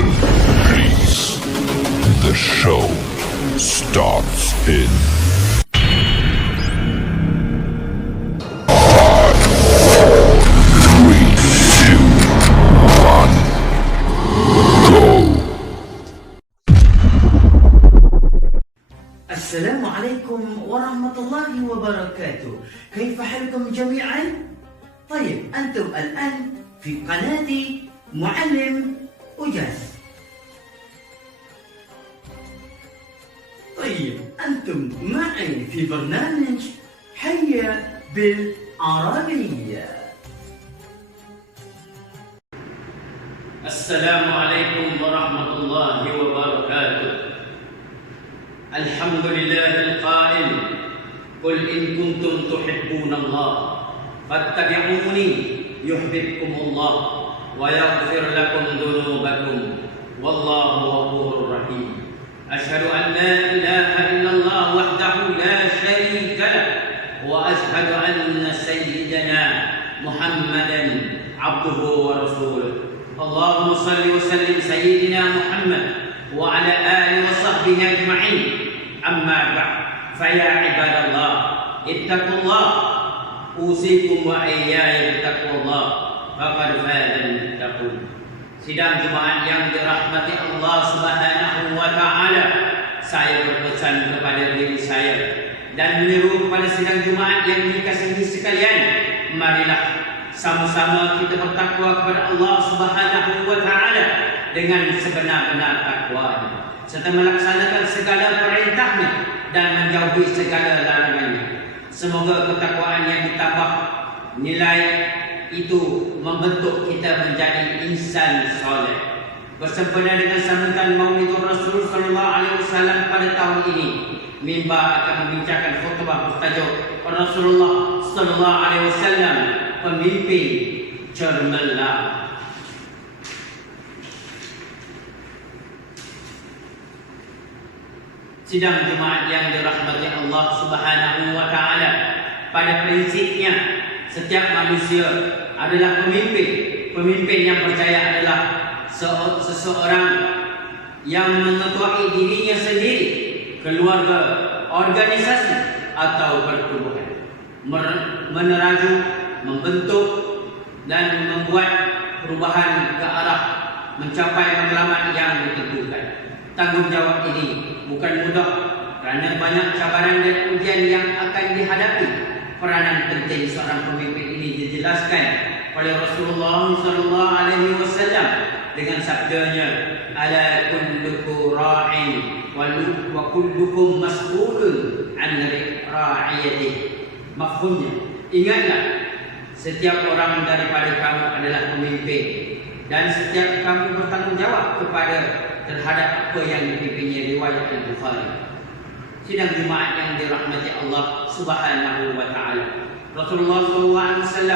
Attention, please. The show starts in 5, 4, 3, 2, 1, go. السلام عليكم ورحمة الله وبركاته. كيف حالكم جميعا؟ طيب، أنتم الآن في قناتي معلم أجاز. طيب، أنتم معي في برنامج حيا بالعربية. السلام عليكم ورحمة الله وبركاته. الحمد لله القائل قل إن كنتم تحبون الله فاتبعوني يحببكم الله ويغفر لكم ذنوبكم والله غفور رحيم. أشهد أن لا إله إلا الله وحده لا شريك له وأشهد أن سيدنا محمدا عبده ورسوله. اللهم صل وسلم سيدنا محمد وعلى آله وصحبه أجمعين. أما بعد فيا عباد الله اتقوا الله أوصيكم وإياي بتقوى الله فقد فاز المتقون. Sidang Jumaat yang dirahmati Allah Subhanahu wa taala, saya berpesan kepada diri saya dan menyeru kepada sidang Jumaat yang dikasihi sekalian, marilah sama-sama kita bertakwa kepada Allah Subhanahu wa taala dengan sebenar-benar takwanya, serta melaksanakan segala perintahnya dan menjauhi segala larangannya. Semoga ketakwaan yang ditambah nilai itu membentuk kita menjadi insan soleh. Bersempena dengan sambutan Maulidur Rasul sallallahu alaihi wasallam pada tahun ini, mimbar akan membincangkan khutbah bertajuk Rasulullah sallallahu alaihi wasallam, pemimpin cemerlang. Sidang Jumaat yang dirahmati Allah Subhanahu wa taala, pada prinsipnya setiap manusia adalah pemimpin. Pemimpin yang percaya adalah seseorang yang mengetuai dirinya sendiri, keluarga, organisasi atau pertubuhan, meneraju, membentuk dan membuat perubahan ke arah mencapai matlamat yang ditentukan. Tanggungjawab ini bukan mudah kerana banyak cabaran dan ujian yang akan dihadapi. Peranan penting seorang pemimpin ini dijelaskan oleh Rasulullah sallallahu alaihi wasallam dengan sabdanya, ala kullukum ra'in wa kullukum mas'ulun an ra'iyatihi. Maksudnya, ingatlah, setiap orang daripada kamu adalah pemimpin dan setiap kamu bertanggungjawab terhadap apa yang dipimpinnya. Riwayat Al-Bukhari. Sidang Jumaat yang dirahmati Allah Subhanahu wa taala, Rasulullah SAW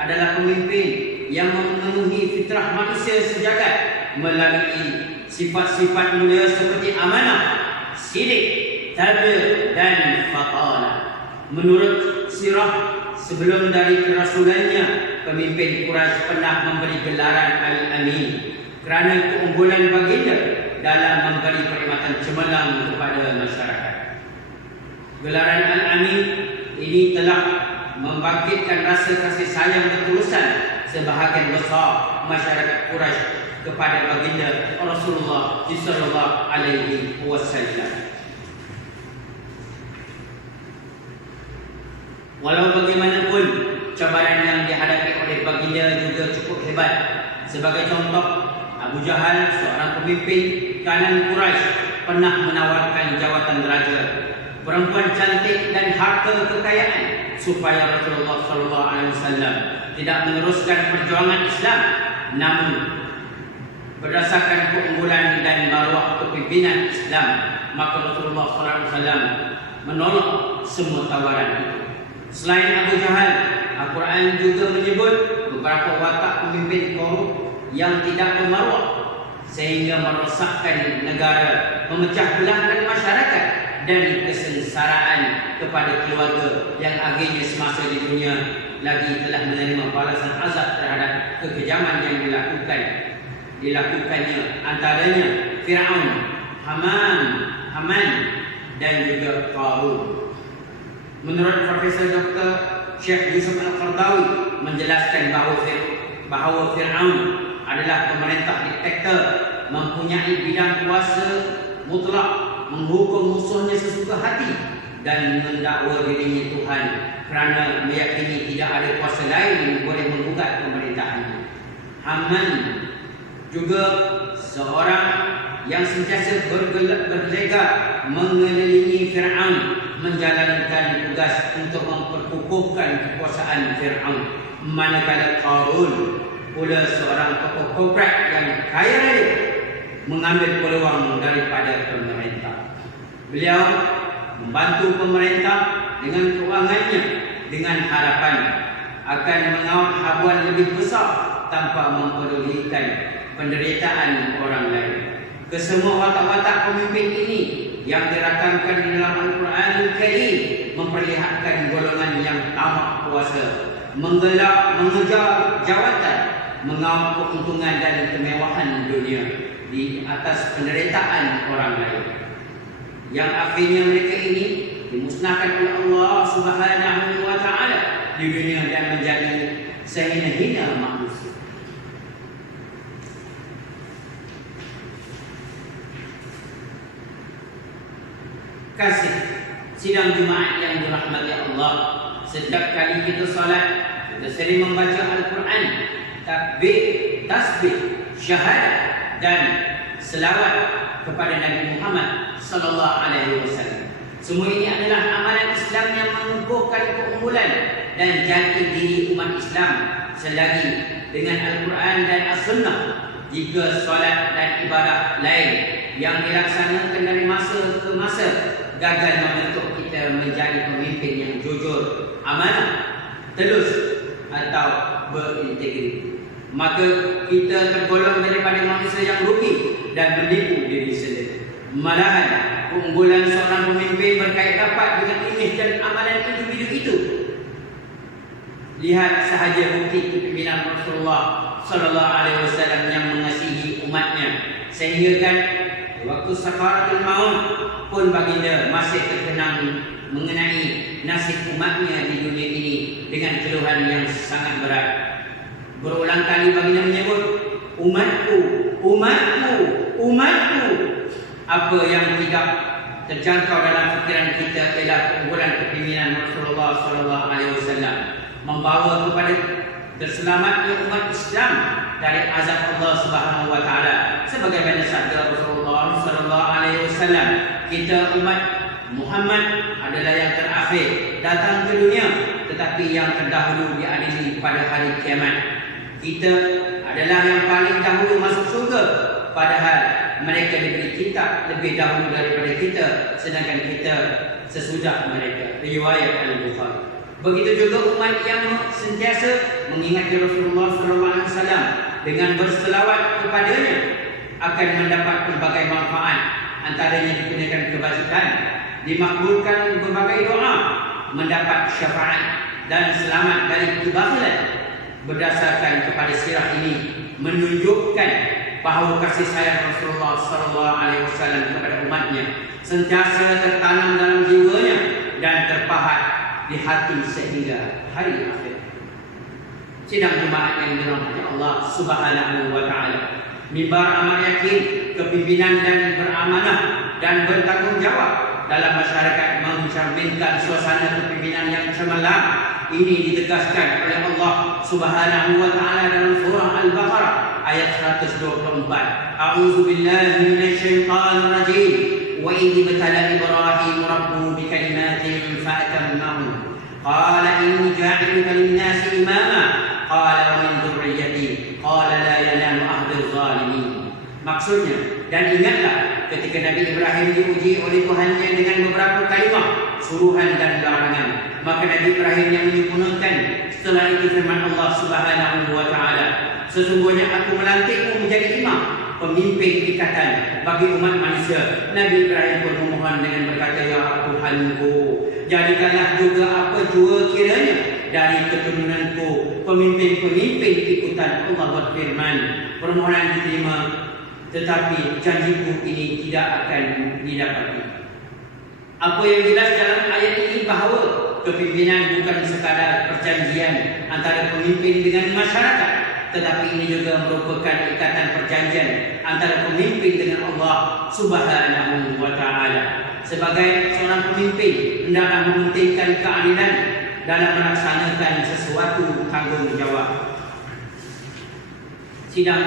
adalah pemimpin yang memenuhi fitrah manusia sejagat melalui sifat-sifat mulia seperti amanah, sidik, tabligh dan fatalah. Menurut sirah sebelum dari kerasulannya, pemimpin Quraisy pernah memberi gelaran Al-Amin kerana keunggulan baginda dalam memberi perkhidmatan cemerlang kepada masyarakat. Gelaran Al-Amin ini telah membangkitkan rasa kasih sayang ketulusan sebahagian besar masyarakat Quraisy kepada baginda Rasulullah sallallahu alaihi wasallam. Walau bagaimanapun, cabaran yang dihadapi oleh baginda juga cukup hebat. Sebagai contoh, Abu Jahal, seorang pemimpin kanan Quraisy, pernah menawarkan jawatan raja, perempuan cantik dan harta kekayaan supaya Rasulullah SAW tidak meneruskan perjuangan Islam. Namun berdasarkan keunggulan dan maruah kepimpinan Islam, maka Rasulullah SAW menolak semua tawaran itu. Selain Abu Jahal, Al-Quran juga menyebut beberapa watak pemimpin korup yang tidak bermaruah sehingga merosakkan negara, memecah belahkan masyarakat dan kesengsaraan kepada keluarga yang akhirnya semasa di dunia lagi telah menerima balasan azab terhadap kekejaman yang dilakukan dilakukannya, antaranya Fir'aun, Haman dan juga Qarun. Menurut Profesor Dr. Syekh Yusuf Al-Qardawi menjelaskan bahawa Fir'aun adalah pemerintah diktator, mempunyai bidang kuasa mutlak, menghukum musuhnya sesuka hati dan mendakwa dirinya Tuhan kerana meyakini tidak ada kuasa lain yang boleh menggugat pemerintahannya. Haman juga seorang yang sentiasa bergelegak mengelilingi Fir'aun, menjalankan tugas untuk memperkukuhkan kekuasaan Fir'aun. Manakala Qarun pula seorang tokoh korporat yang kaya raya, mengambil peluang daripada pemerintah. Beliau membantu pemerintah dengan keuangannya dengan harapan akan mengaut habuan lebih besar tanpa mempedulikan penderitaan orang lain. Kesemua watak-watak pemimpin ini yang dirakamkan di dalam Al-Quranul Karim memperlihatkan golongan yang tamak kuasa, mengejar jawatan, mengaut keuntungan dan kemewahan dunia di atas penderitaan orang lain, yang akhirnya mereka ini dimusnahkan oleh Allah Subhanahu wa Ta'ala di dunia dan menjadi sehina-hina manusia. Kasih sidang Jumaat yang dirahmati Allah, setiap kali kita salat, kita sering membaca Al-Quran, takbir, tasbih, syahadat dan selawat kepada Nabi Muhammad sallallahu alaihi wasallam. Semua ini adalah amalan Islam yang mengukuhkan keunggulan dan jati diri umat Islam selagi dengan Al-Quran dan As-Sunnah. Jika solat dan ibadah lain yang dilaksanakan dari masa ke masa gagal membentuk kita menjadi pemimpin yang jujur, amanah, telus atau berintegriti, maka kita tergolong daripada manusia yang rugi dan menipu diri sendiri. Malahan keunggulan seorang pemimpin berkait rapat dengan imej dan amalan individu itu. Lihat sahaja bukti kepimpinan Rasulullah sallallahu alaihi wasallam yang mengasihi umatnya, sehingga kan waktu sakaratul maut pun baginda masih terkenang mengenai nasib umatnya di dunia ini dengan keluhan yang sangat berat. Berulang kali baginda menyebut umatku, umatku, umatku. Apa yang tidak terjangkau dalam fikiran kita ialah keunggulan kepimpinan Rasulullah sallallahu alaihi wasallam membawa kepada terselamatnya umat Islam dari azab Allah Subhanahu wa Ta'ala. Sebagaimana sabda Rasulullah sallallahu alaihi wasallam, kita umat Muhammad adalah yang terakhir datang ke dunia, tetapi yang terdahulu diadili pada hari kiamat. Kita adalah yang paling dahulu masuk surga, padahal mereka diberi kitab lebih dahulu daripada kita, sedangkan kita sesudah mereka. Riwayat Al-Bukhari. Begitu juga umat yang sentiasa mengingati Rasulullah SAW dengan berselawat kepadanya akan mendapat berbagai manfaat, antaranya digunakan kebajikan, dimakbulkan berbagai doa, mendapat syafaat dan selamat dari kebatilan. Berdasarkan kepada sirah ini menunjukkan bahawa kasih sayang Rasulullah SAW kepada umatnya sentiasa tertanam dalam jiwanya dan terpahat di hati sehingga hari akhir. Sidang Jumaat yang dirahmati Allah Subhanahu wa Ta'ala, mimbar amat yakin, kepimpinan dan beramanah dan bertanggungjawab dalam masyarakat mencerminkan suasana kepimpinan yang cemerlang. Ini ditegaskan oleh Allah Subhanahu wa Ta'ala dalam surah Al-Baqarah ayat 124. A'udzu billahi minasyaitonir rajim. Wa idh ibtala Ibrahim rabbuhu bikalimatin fa'atammahun. Qala inni ja'iluka lin-nasi imama. Qala wa min dzurriyyati. Qala la yanalu ahdul zalimin. Maksudnya, dan ingatlah ketika Nabi Ibrahim diuji oleh Tuhannya dengan beberapa kalimat, suruhan dan larangan. Maka Nabi Ibrahim yang menyempurnakan. Setelah itu firman Allah Subhanahu wa Ta'ala, sesungguhnya aku melantikmu menjadi imam, pemimpin ikatan bagi umat manusia. Nabi Ibrahim pun memohon dengan berkata, ya Tuhanku, jadikanlah juga apa jua kiranya dari keturunanku pemimpin-pemimpin ikutan Allah berfirman, permohonan diterima, tetapi janjiku ini tidak akan didapati. Apa yang jelas dalam ayat ini bahawa kepimpinan bukan sekadar perjanjian antara pemimpin dengan masyarakat, tetapi ini juga merupakan ikatan perjanjian antara pemimpin dengan Allah Subhanahu wa Ta'ala. Sebagai seorang pemimpin, hendaklah mementingkan keadilan dalam melaksanakan sesuatu tanggungjawab. Sidang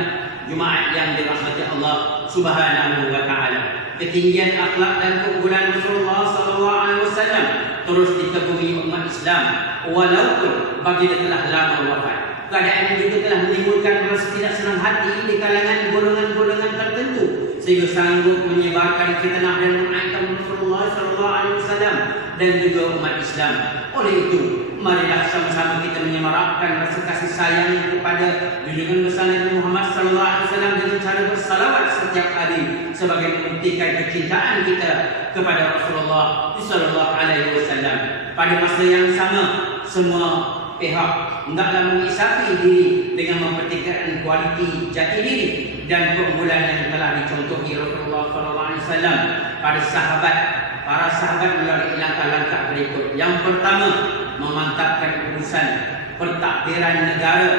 Jumaat yang dirahmati Allah Subhanahu wa Ta'ala, ketinggian akhlak dan keunggulan Rasulullah sallallahu alaihi wasallam terus dikagumi umat Islam walaupun baginda telah lama wafat. Keadaan ini juga telah menimbulkan rasa tidak senang hati di kalangan golongan-golongan tertentu sehingga sanggup menyebarkan fitnah dan mengancam Rasulullah sallallahu alaihi wasallam dan juga umat Islam. Oleh itu, marilah sama-sama kita menyemarakkan rasa kasih sayang kepada junjungan besar Nabi Muhammad sallallahu alaihi wasallam dengan cara bersalawat setiap hari sebagai membuktikan kecintaan kita kepada Rasulullah sallallahu alaihi wasallam. Pada masa yang sama, semua pihak hendaklah mengisafi diri dengan mempertingkatkan kualiti jati diri dan keunggulan yang telah dicontohi Rasulullah sallallahu alaihi wasallam pada para sahabat melalui langkah-langkah berikut. Yang pertama, memantapkan urusan pentadbiran negara,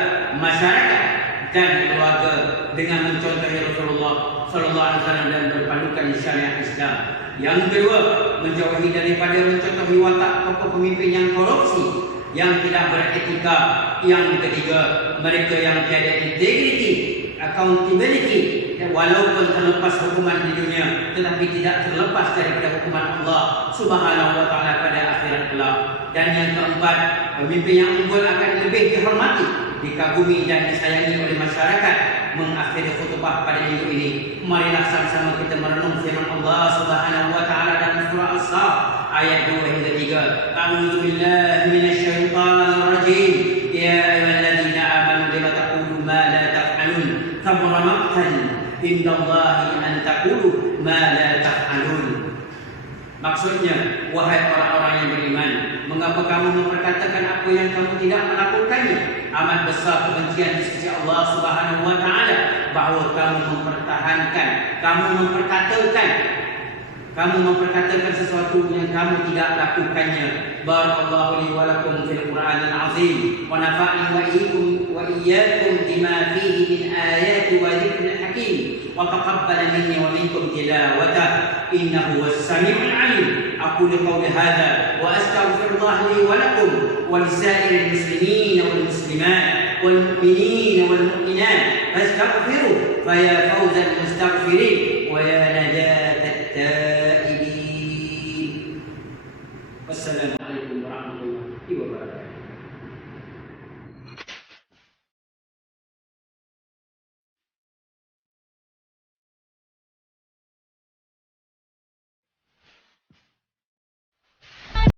masyarakat dan keluarga dengan mencontohi Rasulullah sallallahu alaihi wasallam dan berpandukan syariat Islam. Yang kedua, menjauhi daripada mencontohi watak tokoh pemimpin yang korupsi, yang tidak beretika. Yang ketiga, mereka yang tiada integriti, accountability, walaupun terlepas hukuman di dunia tetapi tidak terlepas daripada hukuman Allah Subhanahu wa Ta'ala pada akhirat kelak. Dan yang keempat, pemimpin yang unggul akan lebih dihormati, dikagumi dan disayangi oleh masyarakat. Mengakhiri khutbah pada minggu ini, marilah sama-sama kita merenung firman Allah Subhanahu wa Ta'ala dalam surah As-Saff ayat 2 hingga 3. A'udzu billahi minasyaitonir rajim. Ya ayyuhalladzina amanu lima taqulu ma la taf'alun. Kabura maqtan indallahi an taqulu ma la taf'alun. Maksudnya, wahai orang-orang yang beriman, mengapa kamu memperkatakan apa yang kamu tidak melakukannya? Amat besar kebencian di sisi Allah Subhanahu wa Ta'ala bahawa kamu memperkatakan sesuatu yang kamu tidak lakukannya. Barakallahu li wa lakum fil Qur'anil azim wa nafa'ani wa iyyakum bima fihi min ayati wa dzikril hakim wa taqabbal minni wa minkum tilawatahu innahu was-sami'ul 'alim. Aqulu qawli hadha wa astaghfirullah li wa lakum wa lisa'iril muslimin wal muslimat wal mu'minin wal mu'minat fastaghfiruhu fa ya fawzal mustaghfirin wa ya najatat